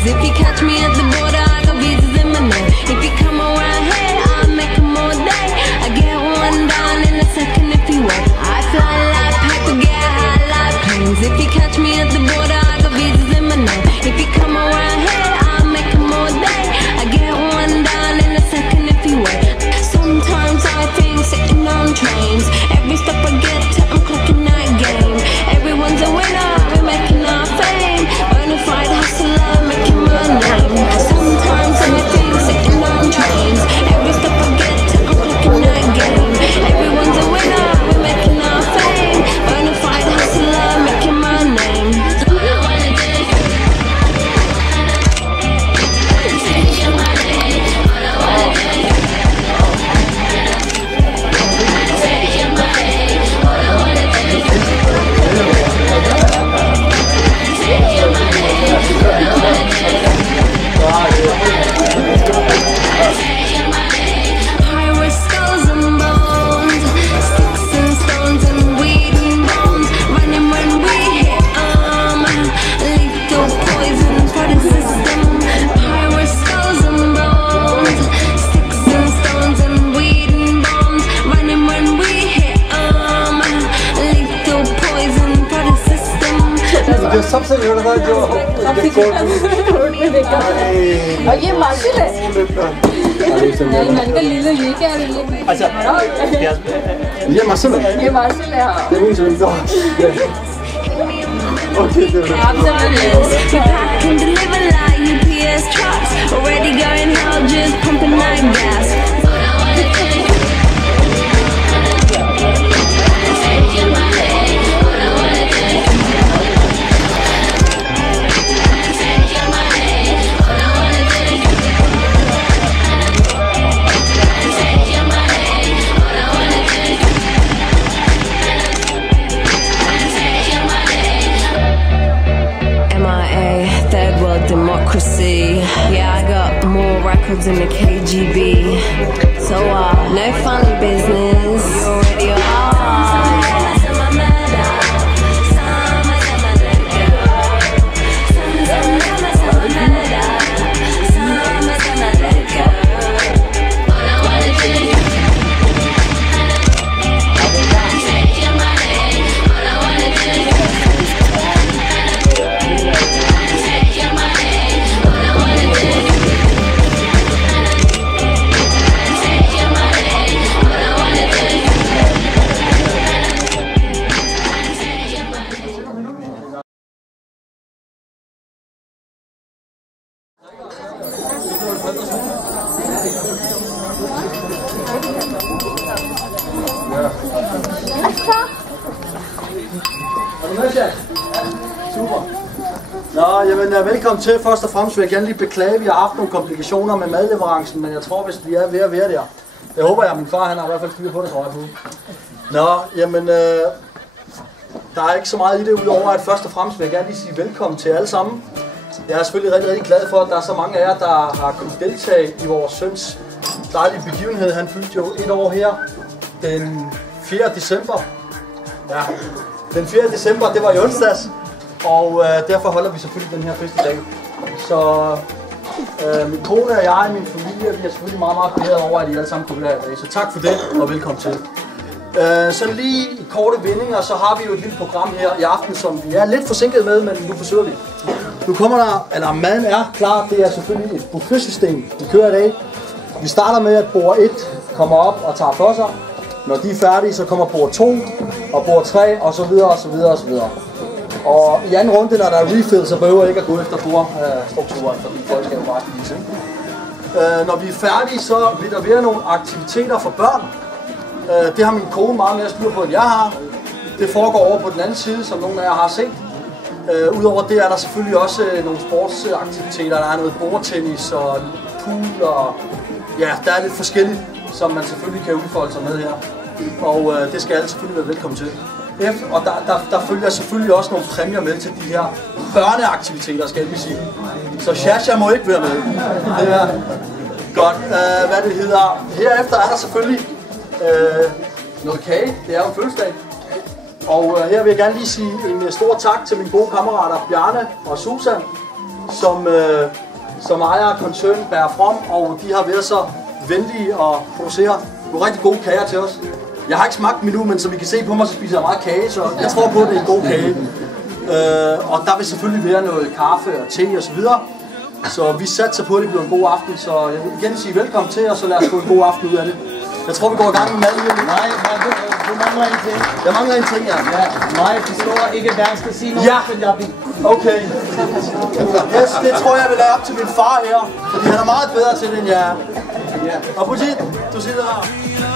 planes. If you catch me at the border, I got visas in my name. If you come around here, I'll make them all day. I get one down in a second if you wait. I fly like paper, get high like planes. If you catch me at the border, I got visas in my name. If you come around here, I'll make them all day. I get one down in a second if you wait. Sometimes I think sitting on trains. Every step I get to, I'm clocking that game. Everyone's a winner, we're making our fame. Bonafide hustler, making my name. Sometimes I think sitting on trains. Every step I get to, I'm clocking that game. Everyone's a winner, we're making our fame. Bonafide hustler, making my name. सबसे ज़्यादा जो रोड में देखा और ये मार्शल है नहीं मैंने कहा लीलो ये क्या है अच्छा ये मार्शल है ये मार्शल है हाँ ओके आप सब Can deliver like UPS trucks. Already going out, just pumping like gas. Democracy. Yeah, I got more records than the KGB. So no funny business. You already are. Super. Nå, jamen, velkommen til. Først og fremmest vil jeg gerne lige beklage, at vi har haft nogle komplikationer med madleverancen, men jeg tror, hvis vi er ved at være der. Jeg håber, at min far han har i hvert fald styr på det, tror jeg på. Nå, jamen, der er ikke så meget i det, udover at først og fremmest vil jeg gerne lige sige velkommen til alle sammen. Jeg er selvfølgelig rigtig, rigtig glad for, at der er så mange af jer, der har kunnet deltage i vores søns dejlige begivenhed. Han fyldte jo 1 år her den 4. december. Ja, den 4. december, det var i onsdags, og derfor holder vi selvfølgelig den her fest i dag. Så min kone og jeg, min familie, vi er selvfølgelig meget, meget glade over, at I alle sammen kunne være her i dag. Så tak for det, og velkommen til. Så lige i korte vendinger, så har vi jo et lille program her i aften, som vi er lidt forsinket med, men nu forsøger vi. Nu kommer der, eller maden er klar, det er selvfølgelig et buffetsystem, vi kører i dag. Vi starter med, at bord 1 kommer op og tager for sig. Når de er færdige, så kommer bord 2 og bord 3 og så videre og så videre og så videre. Og i anden runde, når der er refill, så behøver jeg ikke at gå efter bordstrukturen, fordi folk skal jo bare spise. Når vi er færdige, så vil der være nogle aktiviteter for børn. Det har min kone meget mere styr på, end jeg har. Det foregår over på den anden side, som nogle af jer har set. Udover det er der selvfølgelig også nogle sportsaktiviteter. Der er noget bordtennis og pool og ja, der er lidt forskelligt, som man selvfølgelig kan udfolde sig med her. Og det skal alle selvfølgelig være velkommen til. Og der følger selvfølgelig også nogle præmier med til de her børneaktiviteter, skal vi sige. Så Shasha må ikke være med. Det er godt. Hvad det hedder. Herefter er der selvfølgelig noget kage. Det er jo en fødselsdag. Og her vil jeg gerne lige sige en stor tak til mine gode kammerater Bjarne og Susan, som ejer koncernen Bær From, og de har været så venlige at producere nogle rigtig gode kager til os. Jeg har ikke smagt dem endnu, men som I kan se på mig, så spiser jeg meget kage, så jeg tror på, at det er en god kage. Og der vil selvfølgelig være noget kaffe og te og så videre. Så vi satser på, at det bliver en god aften, så jeg vil igen sige velkommen til, og så lad os få en god aften ud af det. Jeg tror, vi går i gang med maden. Nej, du mangler en ting. Jeg mangler en ting, ja. Nej, forstår ikke dansk at sige noget. Ja, okay. Yes, det tror jeg vil lade op til min far her, fordi han er meget bedre til det, end jeg er. Og Putin, du sidder her.